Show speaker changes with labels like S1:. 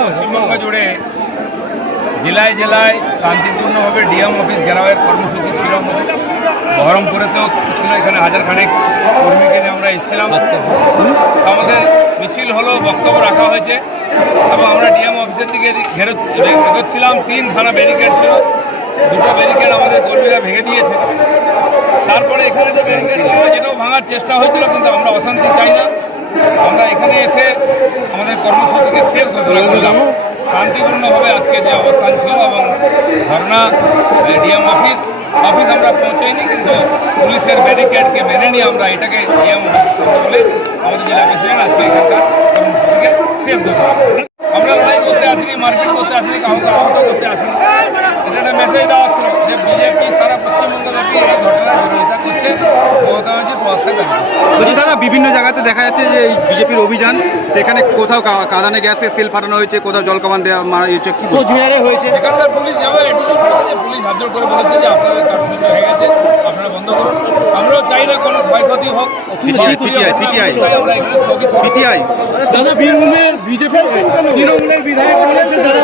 S1: পশ্চিমবঙ্গ জুড়ে জেলায় জেলায় শান্তিপূর্ণভাবে ডিএম অফিস ঘেরাওয়ের কর্মসূচি ছিল। বহরমপুরেতেও ছিল, এখানে হাজার খানেক কর্মীকে নিয়ে আমরা এসেছিলাম। আমাদের মিছিল হলো বক্তব্য রাখা হয়েছে এবং আমরা ডিএম অফিসের দিকে ঘেরো এগোচ্ছিলাম। তিনখানা ব্যারিকেড ছিল, দুটো ব্যারিকেড আমাদের কর্মীরা ভেঙে দিয়েছে। তারপরে এখানে যে ব্যারিকেড ছিল যেটাও ভাঙার চেষ্টা হয়েছিল, কিন্তু আমরা অশান্তি চাই না। আমরা এখানে এসে শেষ ঘোষণা করলাম শান্তিপূর্ণভাবে আজকে যে অবস্থান ছিল এবং ধর্না ডিএম অফিস অফিস আমরা পৌঁছাইনি, কিন্তু পুলিশের ব্যারিকেডকে মেনে নিয়ে আমরা এটাকে ডিএম অফিস বলে আমাদের জেলা প্রেসিডেন্ট আজকে এখানকার কর্মসূচিকে শেষ ঘোষণা আমরা লড়াই করতে আসিনি, মারপিট করতে আসিনি, কাউকে আহত করতে আসিনি। এটা একটা মেসেজ
S2: বলছি দাদা বিভিন্ন জায়গাতে দেখা যাচ্ছে যে এই বিজেপির অভিযান সেখানে কোথাও কাঁদানে গ্যাসে সেল ফাটানো হয়েছে কোথাও জল কামান দেওয়া মারা হয়েছে কি?
S3: কোচবিহারে হয়েছে।
S1: এখানকার পুলিশ যাবে এটুকু বলে যে পুলিশ হাত করে বলেছে যে আপনাদের কার্যত হয়ে গেছে আপনারা বন্ধ করুন। আমরাও চাই না কোনো ক্ষয়ক্ষতি হোক।
S2: পিটিআই
S3: দাদা বীরভূমের বিজেপি তৃণমূলের বিধায়ক রয়েছে যারা